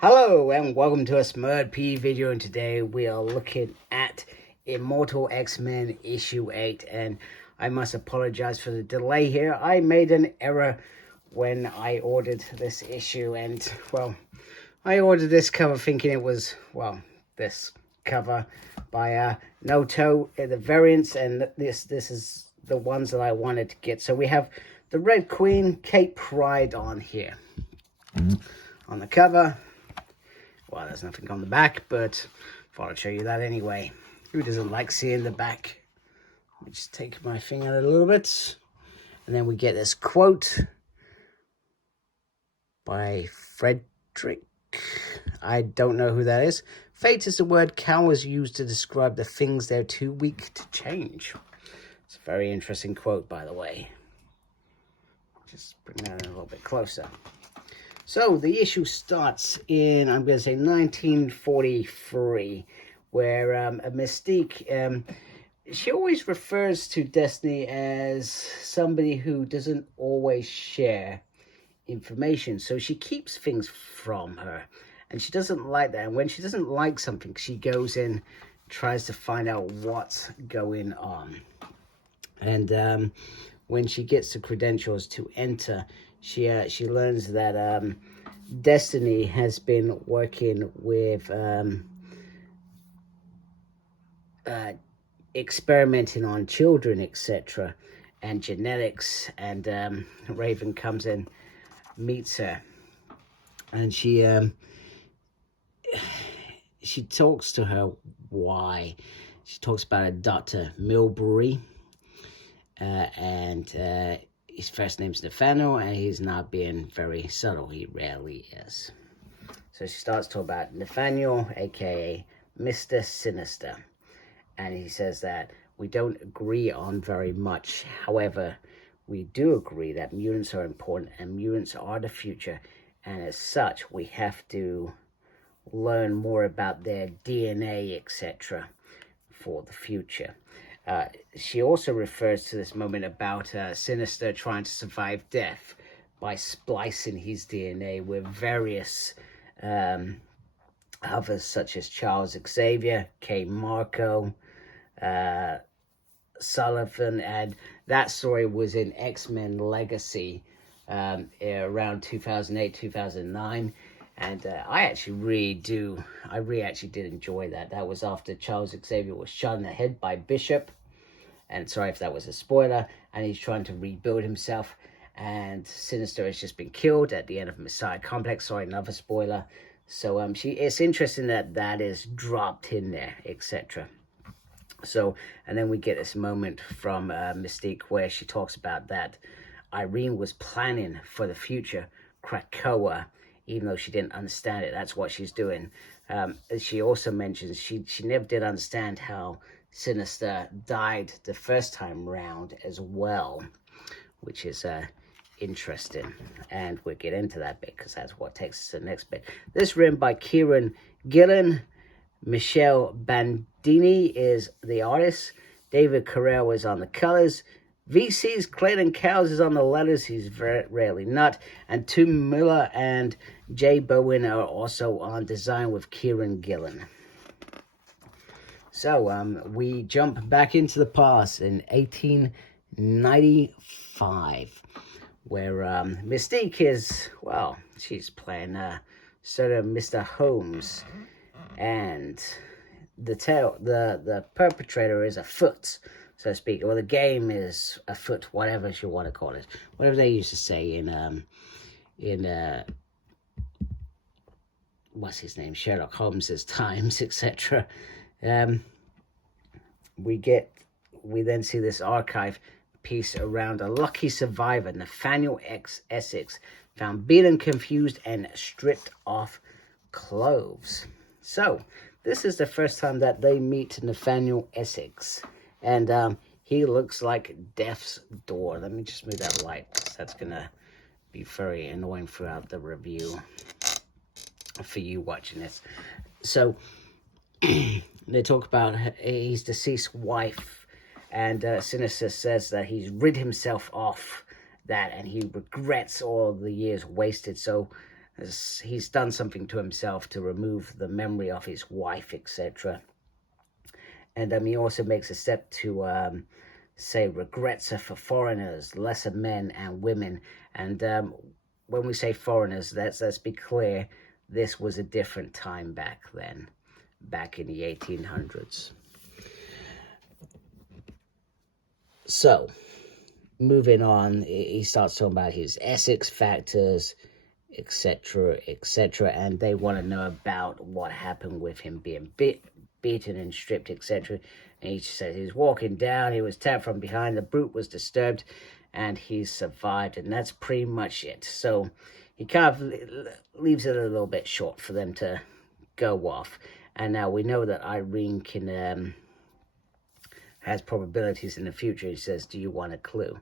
Hello and welcome to a Smurd P video, and today we are looking at Immortal X-Men issue 8, and I must apologize for the delay here. I made an error when I ordered this issue, and well, I ordered this cover thinking it was, well, this cover by Noto, the variants, and this is the ones that I wanted to get. So we have the Red Queen, Kate Pride on here. On the cover, well, there's nothing on the back, but I thought I'd show you that anyway. Who doesn't like seeing the back? Let me just take my thing out a little bit. And then we get this quote by Frederick. I don't know who that is. Fate is the word cowards use to describe the things they're too weak to change. It's a very interesting quote, by the way. Just bring that in a little bit closer. So the issue starts in, I'm going to say, 1943, where a Mystique, she always refers to Destiny as somebody who doesn't always share information. So she keeps things from her, and she doesn't like that. And when she doesn't like something, she goes in, tries to find out what's going on. And when she gets the credentials to enter, she learns that Destiny has been working with experimenting on children, etc., and genetics. And Raven comes in, meets her, and she talks to her why. She talks about a Dr. Milbury, and his first name's Nathaniel, and he's not being very subtle. He rarely is. So she starts talking about Nathaniel, aka Mr. Sinister. And he says that we don't agree on very much. However, we do agree that mutants are important and mutants are the future. And as such, we have to learn more about their DNA, etc., for the future. She also refers to this moment about Sinister trying to survive death by splicing his DNA with various others, such as Charles Xavier, K. Marco, Sullivan, and that story was in X-Men Legacy around 2008, 2009. And I really did enjoy that. That was after Charles Xavier was shot in the head by Bishop. And sorry if that was a spoiler. And he's trying to rebuild himself. And Sinister has just been killed at the end of Messiah Complex. Sorry, another spoiler. So it's interesting that is dropped in there, etc. So, and then we get this moment from Mystique where she talks about that Irene was planning for the future Krakoa, even though she didn't understand it. That's what she's doing. She also mentions she never did understand how Sinister died the first time round as well, which is interesting. And we'll get into that bit because that's what takes us to the next bit. This is written by Kieron Gillian. Michelle Bandini is the artist. David Carell is on the colors. VC's Clayton Cowles is on the letters. He's very rarely not. And Tim Miller and Jay Bowen are also on design with Kieron Gillian. So we jump back into the past in 1895, where Mystique is, well, she's playing sort of Mr. Holmes, and the perpetrator is afoot, so to speak, or the game is afoot, whatever you want to call it, whatever they used to say in what's his name, Sherlock Holmes's times, etc. We then see this archive piece around a lucky survivor, Nathaniel X. Essex, found beaten, confused, and stripped off clothes. So this is the first time that they meet Nathaniel Essex, and he looks like death's door. Let me just move that light, because that's gonna be very annoying throughout the review for you watching this. So they talk about his deceased wife, and Sinister says that he's rid himself of that and he regrets all the years wasted. So he's done something to himself to remove the memory of his wife, etc. And he also makes a step to say regrets are for foreigners, lesser men and women. And when we say foreigners, let's be clear, this was a different time back then, back in the 1800s. So, moving on, he starts talking about his Essex factors, etc., etc., and they want to know about what happened with him being beaten and stripped, etc. And he says he's walking down, he was tapped from behind, the brute was disturbed, and he survived, and that's pretty much it. So he kind of leaves it a little bit short for them to go off. And now we know that Irene can has probabilities in the future. He says, do you want a clue?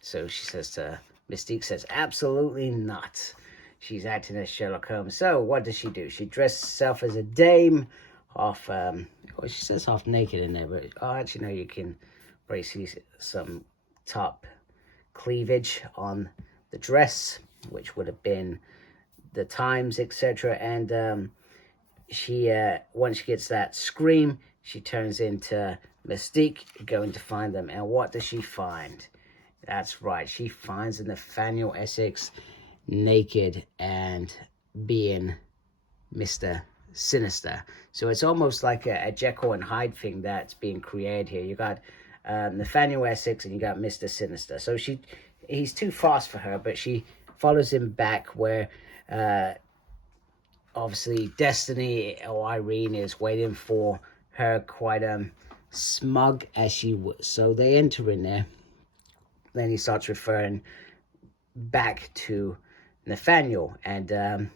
So she says to Mystique, says, absolutely not. She's acting as Sherlock Holmes. So what does she do? She dresses herself as a dame, half, well, she says half naked in there, but actually no, you can probably see some top cleavage on the dress, which would have been the times, etc. And she, once she gets that scream, she turns into Mystique, going to find them. And what does she find? That's right, she finds Nathaniel Essex naked and being Mr. Sinister. So it's almost like a Jekyll and Hyde thing that's being created here. You got Nathaniel Essex and you got Mr. Sinister. So he's too fast for her, but she follows him back where obviously Destiny or Irene is waiting for her, quite smug as she was. So they enter in there. Then he starts referring back to Nathaniel, and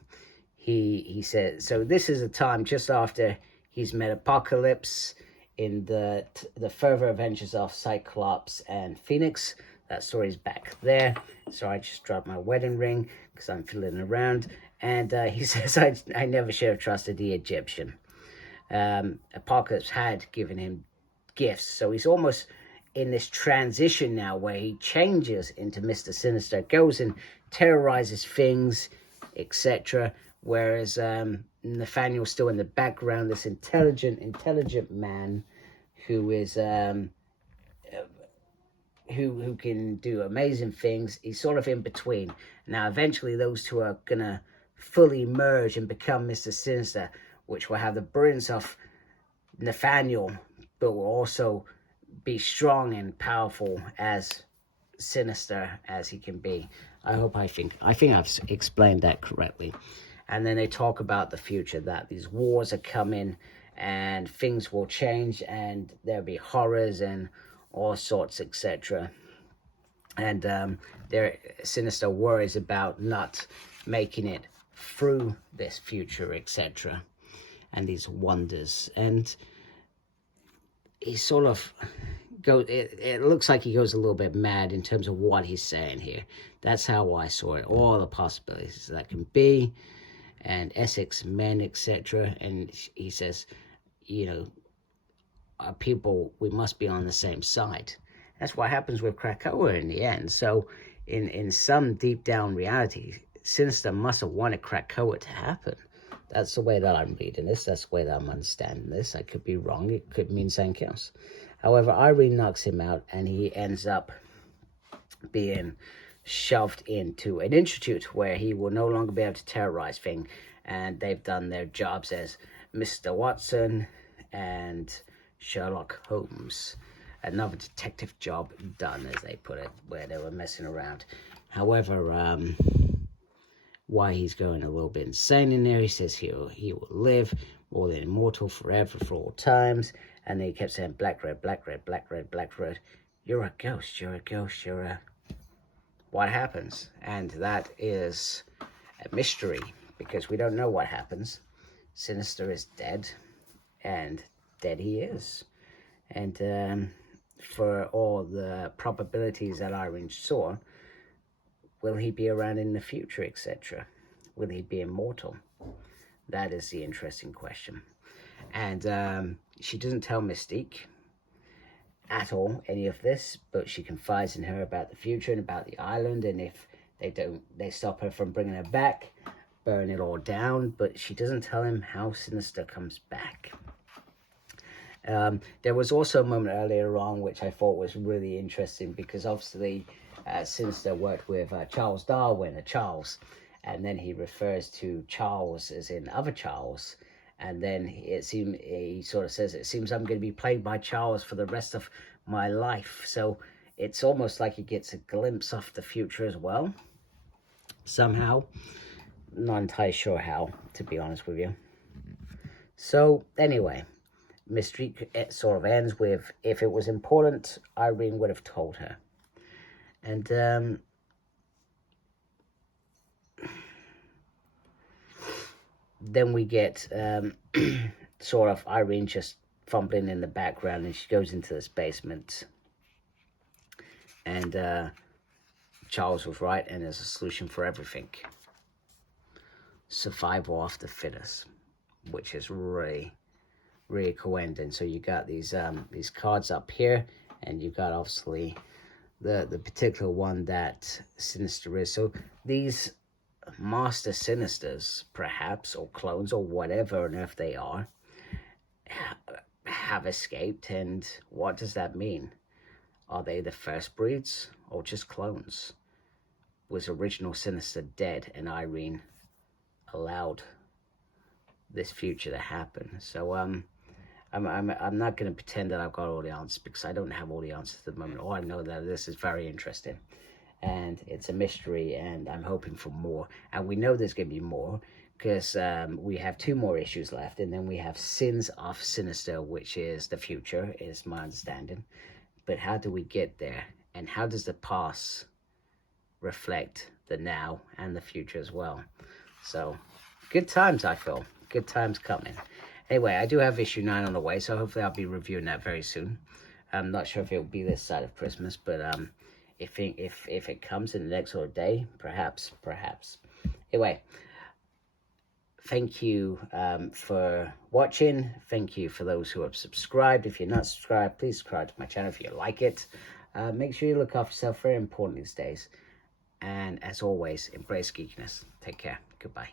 he said, so this is a time just after he's met Apocalypse in the further adventures of Cyclops and Phoenix. That story's back there. So I just dropped my wedding ring because I'm fiddling around. And he says, I never should have trusted the Egyptian. Apocalypse had given him gifts. So he's almost in this transition now where he changes into Mr. Sinister, goes and terrorizes things, etc. Whereas Nathaniel's still in the background, this intelligent man who is who can do amazing things. He's sort of in between. Now, eventually, those two are gonna fully merge and become Mr. Sinister, which will have the brilliance of Nathaniel, but will also be strong and powerful as sinister as he can be. I think I've explained that correctly. And then they talk about the future, that these wars are coming and things will change and there'll be horrors and all sorts, etc. And their Sinister worries about not making it through this future, etc. And these wonders. And he sort of goes, it looks like he goes a little bit mad in terms of what he's saying here. That's how I saw it. All the possibilities that can be, and Essex men, etc. And he says, you know, our people, we must be on the same side. That's what happens with Krakoa in the end. So in some deep down reality, Sinister must have wanted Krakoa to happen. That's the way that I'm reading this. That's the way that I'm understanding this. I could be wrong. It could mean something else. However, Irene knocks him out, and he ends up being shoved into an institute where he will no longer be able to terrorize things. And they've done their jobs as Mr. Watson and Sherlock Holmes. Another detective job done, as they put it, where they were messing around. However, why he's going a little bit insane in there, he says he will live more than immortal forever for all times. And then he kept saying, black, red, black, red, black, red, black, red. You're a ghost, you're a ghost, you're a... What happens? And that is a mystery, because we don't know what happens. Sinister is dead, and dead he is. And for all the probabilities that Irene saw, will he be around in the future, etc.? Will he be immortal? That is the interesting question. And she doesn't tell Mystique at all any of this, but she confides in her about the future and about the island, and if they stop her from bringing her back. burn it all down, but she doesn't tell him how Sinister comes back. There was also a moment earlier on which I thought was really interesting, because obviously Sinister worked with Charles Darwin, Charles, and then he refers to Charles as in other Charles, and then he sort of says, it seems I'm going to be played by Charles for the rest of my life. So it's almost like he gets a glimpse of the future as well, somehow. Not entirely sure how, to be honest with you. So anyway, mystery sort of ends with, if it was important, Irene would have told her. And then we get sort of Irene just fumbling in the background, and she goes into this basement, and Charles was right, and there's a solution for everything. Survival of the fittest, which is really cool ending. So you got these cards up here, and you got obviously the particular one that Sinister is. So these Master Sinisters, perhaps, or clones, or whatever on earth they are, have escaped. And what does that mean? Are they the first breeds, or just clones? Was original Sinister dead, and Irene allowed this future to happen? So I'm not going to pretend that I've got all the answers, because I don't have all the answers at the moment. All I know that this is very interesting, and it's a mystery, and I'm hoping for more. And we know there's going to be more, because we have 2 more issues left, and then we have Sins of Sinister, which is the future, is my understanding. But how do we get there? And how does the past reflect the now and the future as well? So good times, I feel. Good times coming. Anyway, I do have issue 9 on the way, so hopefully I'll be reviewing that very soon. I'm not sure if it'll be this side of Christmas, but if it comes in the next sort of day, perhaps. Anyway, thank you for watching. Thank you for those who have subscribed. If you're not subscribed, please subscribe to my channel if you like it. Make sure you look after yourself, very important these days. And as always, embrace geekiness. Take care. Goodbye.